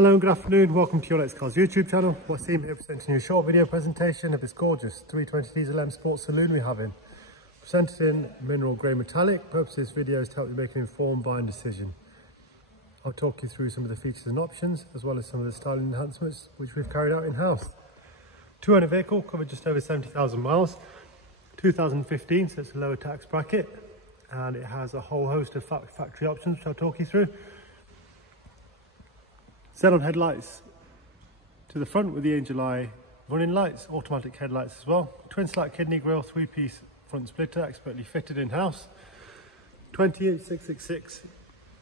Hello and good afternoon, welcome to your Let's Cars YouTube channel. What's here presenting you a short video presentation of this gorgeous 320 diesel M Sport saloon we have in. Presented in mineral grey metallic. Purpose of this video is to help you make an informed buying decision. I'll talk you through some of the features and options as well as some of the styling enhancements which we've carried out in-house. Two-owner vehicle, covered just over 70,000 miles, 2015, so it's a lower tax bracket, and it has a whole host of factory options which I'll talk you through. Xenon headlights to the front with the Angel Eye running lights, automatic headlights as well. Twin slat kidney grille, three-piece front splitter, expertly fitted in-house. 20-inch 666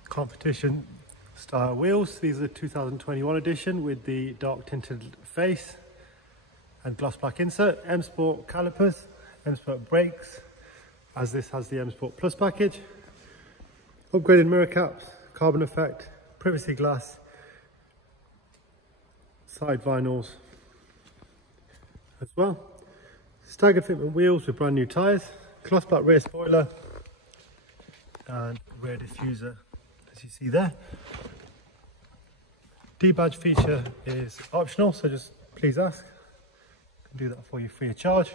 competition style wheels. These are the 2021 edition with the dark tinted face and gloss black insert. M Sport calipers, M Sport brakes, as this has the M Sport Plus package. Upgraded mirror caps, carbon effect, privacy glass, side vinyls as well. Staggered fitment wheels with brand new tyres, cloth black rear spoiler and rear diffuser as you see there. D-badge feature is optional, so just please ask. I can do that for you free of charge.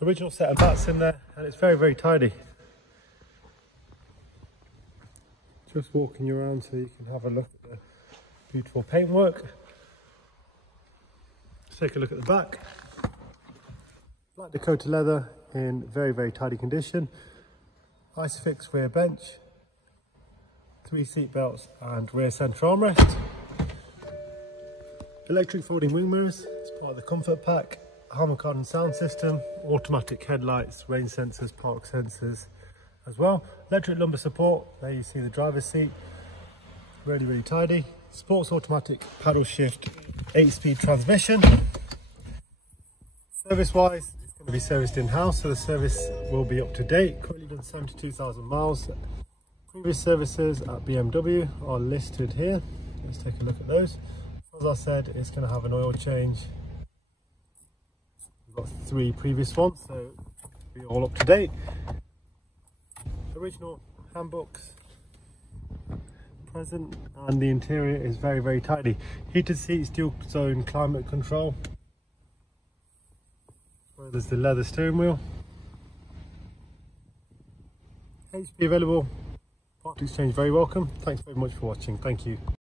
Original set of mats in there, and it's very tidy. Just walking you around so you can have a look at the beautiful paintwork. Let's take a look at the back. Black Dakota leather in very tidy condition. Isofix rear bench, 3 seat belts and rear centre armrest. Electric folding wing mirrors as part of the comfort pack. Harman Kardon sound system, automatic headlights, rain sensors, park sensors as well. Electric lumbar support, there you see the driver's seat, really tidy. Sports automatic paddle shift 8-speed transmission. Service wise, it's going to be serviced in-house, so the service will be up to date. Currently done 72,000 miles. Previous services at BMW are listed here. Let's take a look at those. As I said, it's going to have an oil change. We've got 3 previous ones, so it'll be all up to date. Original handbooks present, and the interior is very tidy. Heated seats, dual zone climate control. There's the leather steering wheel. HP available. Part exchange very welcome. Thanks very much for watching. Thank you.